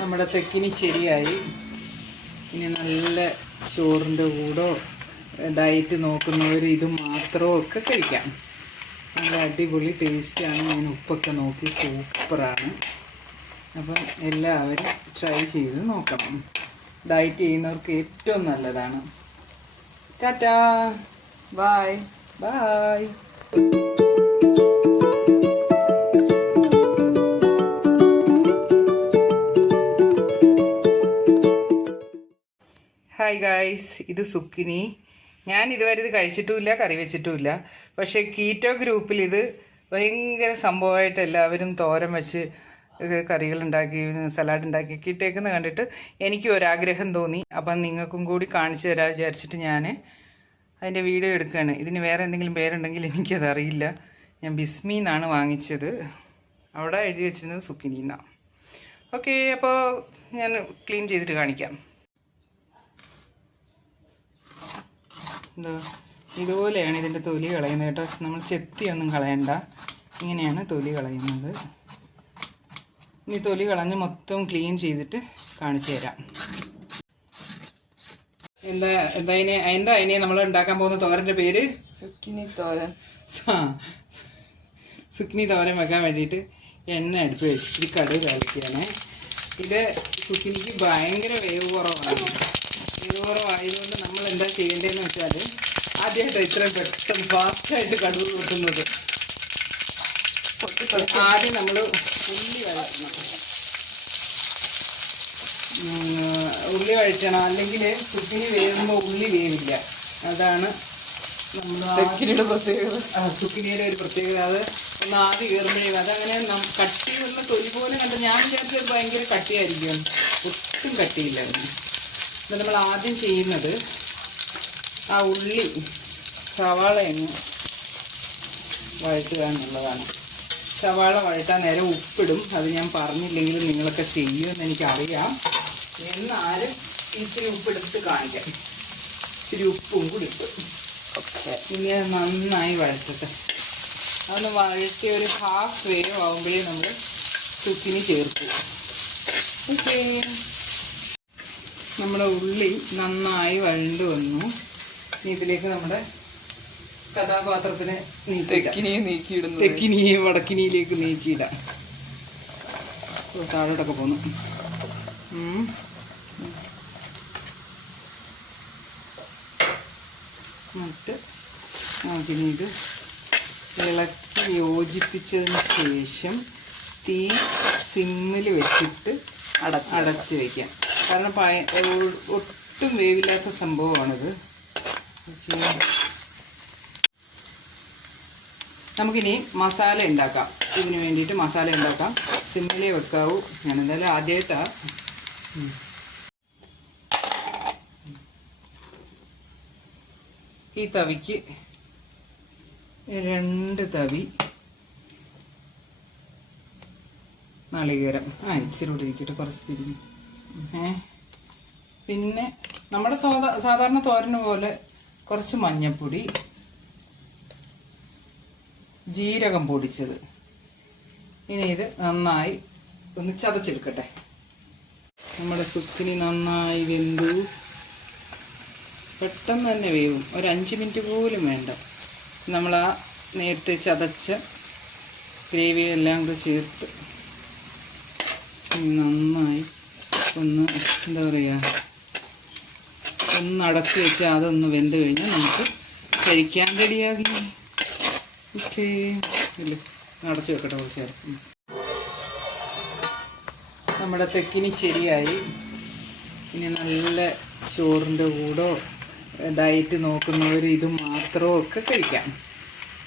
നമ്മുടെ തെക്കിനി ശരിയായി. ഇനി നല്ല ചോറിൻ്റെ കൂടോ ഡയറ്റ് നോക്കുന്നവർ ഇത് മാത്രമൊക്കെ കഴിക്കാം. നല്ല അടിപൊളി ടേസ്റ്റാണ്. ഞാൻ ഉപ്പൊക്കെ നോക്കി സൂപ്പറാണ്. അപ്പം എല്ലാവരും ട്രൈ ചെയ്ത് നോക്കണം. ഡയറ്റ് ചെയ്യുന്നവർക്ക് ഏറ്റവും നല്ലതാണ്. Tata, bye bye. Hi guys, ഇത് സുക്കിനി. ഞാൻ ഇതുവരെ ഇത് കഴിച്ചിട്ടുമില്ല, കറി വെച്ചിട്ടുമില്ല. പക്ഷേ കീറ്റോ ഗ്രൂപ്പിൽ ഇത് ഭയങ്കര സംഭവമായിട്ട് എല്ലാവരും തോരൻ വെച്ച് കറികളുണ്ടാക്കി സലാഡ് ഉണ്ടാക്കി ഇട്ടേക്കുന്നത് കണ്ടിട്ട് എനിക്ക് ഒരാഗ്രഹം തോന്നി. അപ്പം നിങ്ങൾക്കും കൂടി കാണിച്ചു തരാൻ വിചാരിച്ചിട്ട് ഞാൻ അതിൻ്റെ വീഡിയോ എടുക്കുകയാണ്. ഇതിന് വേറെ എന്തെങ്കിലും പേരുണ്ടെങ്കിൽ എനിക്കതറിയില്ല. ഞാൻ ബിസ്മി എന്നാണ് വാങ്ങിച്ചത്. അവിടെ എഴുതി വെച്ചിരുന്നത് സുക്കിനി എന്നാണ്. ഓക്കെ, അപ്പോൾ ഞാൻ ക്ലീൻ ചെയ്തിട്ട് കാണിക്കാം. ഇതുപോലെയാണ് ഇതിൻ്റെ തൊലി കളയുന്നത് കേട്ടോ. നമ്മൾ ചെത്തിയൊന്നും കളയണ്ട, ഇങ്ങനെയാണ് തൊലി കളയുന്നത്. ഇനി തൊലി കളഞ്ഞ് മൊത്തം ക്ലീൻ ചെയ്തിട്ട് കാണിച്ചു തരാം. എന്താ അതിനെ നമ്മൾ ഉണ്ടാക്കാൻ പോകുന്ന തോരൻ്റെ പേര് സുക്കിനി തോരൻ. സുക്കിനി തോരൻ വെക്കാൻ വേണ്ടിയിട്ട് എണ്ണ അടുപ്പ് വെച്ചിട്ട് കടുക് കളിക്കുകയാണ്. ഇത് സുക്കിനിക്ക് ഭയങ്കര വേവ് കുറവാണ്. വേവ് കുറവായതുകൊണ്ട് നമ്മൾ എന്താ ചെയ്യേണ്ടതെന്ന് വെച്ചാൽ, ആദ്യമായിട്ട് ഇത്രയും പെട്ടെന്ന് ഫാസ്റ്റായിട്ട് കടുക് പൊട്ടുന്നത്. ആദ്യം നമ്മൾ ഉള്ളി വഴറ്റണം. അല്ലെങ്കിൽ സുക്കിനി വേവുമ്പോൾ ഉള്ളി വേവില്ല. അതാണ് സുക്കിനിയുടെ പ്രത്യേകത. സുക്കിനിയുടെ ഒരു പ്രത്യേകത. അത് ഒന്ന് ആദ്യം കയറുമ്പോഴേ അതങ്ങനെ കട്ടി വന്ന തൊലി പോലെ കണ്ട് ഞാൻ വിചാരിച്ചത് ഭയങ്കര കട്ടിയായിരിക്കും. ഒട്ടും കട്ടിയില്ലായിരുന്നു. അപ്പം നമ്മൾ ആദ്യം ചെയ്യുന്നത് ആ ഉള്ളി സവാളയൊന്ന് വഴറ്റുക എന്നുള്ളതാണ്. സവാള വഴറ്റാൻ നേരം ഉപ്പിടും. അത് ഞാൻ പറഞ്ഞില്ലെങ്കിലും നിങ്ങളൊക്കെ ചെയ്യുമെന്ന് എനിക്കറിയാം. എന്നാലും ഇത്തിരി ഉപ്പെടുത്ത് കാണിക്കാം. ഇത്തിരി ഉപ്പും കൂടി ഇട്ട് പിന്നെ നന്നായി വഴറ്റട്ടെ. അതൊന്ന് വഴറ്റി ഒരു ഹാഫ് വേവ് ആകുമ്പോഴേ നമ്മൾ സുക്കിനി ചേർക്കും. ഓക്കേ, നമ്മുടെ ഉള്ളി നന്നായി വഴണ്ട് വന്നു. ഇതിലേക്ക് നമ്മുടെ കഥാപാത്രത്തിന് തെക്കിനിയെ വടക്കിനിയിലേക്ക് നീക്കിയിടാം. താഴോട്ടൊക്കെ പോന്നു. എന്നിട്ട് പിന്നെ ഇത് ഇളക്കി യോജിപ്പിച്ചതിന് ശേഷം തീ സിമ്മിൽ വെച്ചിട്ട് അടച്ച് വയ്ക്കാം. കാരണം ഒട്ടും വേവില്ലാത്ത സംഭവമാണിത്. നമുക്കിനി മസാല ഉണ്ടാക്കാം. ഇതിന് വേണ്ടിയിട്ട് മസാല ഉണ്ടാക്കാം. സിമ്മിലേ വെക്കാവൂ. ഞാനെന്തായാലും ആദ്യമായിട്ടാണ്. ഈ തവിക്ക് 2 തവി നാളികേരം. ഇച്ചിരി കൂടി ഇരിക്കട്ടെ, കുറച്ച് തിരിഞ്ഞ്. പിന്നെ നമ്മുടെ സാധാരണ തോരന് പോലെ കുറച്ച് മഞ്ഞൾപ്പൊടി, ജീരകം പൊടിച്ചത്. ഇനി ഇത് നന്നായി ഒന്ന് ചതച്ചെടുക്കട്ടെ. നമ്മുടെ സുക്കിനി നന്നായി വെന്തു. പെട്ടെന്ന് തന്നെ വേവും. ഒരു 5 മിനിറ്റ് പോലും വേണ്ട. നമ്മൾ ആ നേരത്തെ ചതച്ച ഗ്രേവി എല്ലാം കൂടെ ചേർത്ത് നന്നായി ഒന്ന് എന്താ പറയുക, ഒന്ന് അടച്ച് വെച്ച് അതൊന്ന് വെന്ത് കഴിഞ്ഞാൽ നമുക്ക് കഴിക്കാൻ റെഡിയാകി. ഓക്കേ, ഇല്ല അടച്ച് വെക്കട്ടെ കുറച്ച് നേരം. നമ്മുടെ തെക്കിനി ശരിയായി. ഇനി നല്ല ചോറിൻ്റെ കൂടോ ഡയറ്റ് നോക്കുന്നവർ ഇത് മാത്രമൊക്കെ കഴിക്കാം.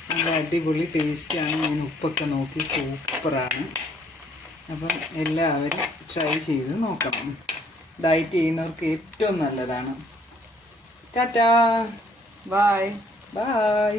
നല്ല അടിപൊളി ടേസ്റ്റാണ്. ഞാൻ ഉപ്പൊക്കെ നോക്കി സൂപ്പറാണ്. അപ്പം എല്ലാവരും ട്രൈ ചെയ്ത് നോക്കണം. ഡയറ്റ് ചെയ്യുന്നവർക്ക് ഏറ്റവും നല്ലതാണ്. Tata, bye bye.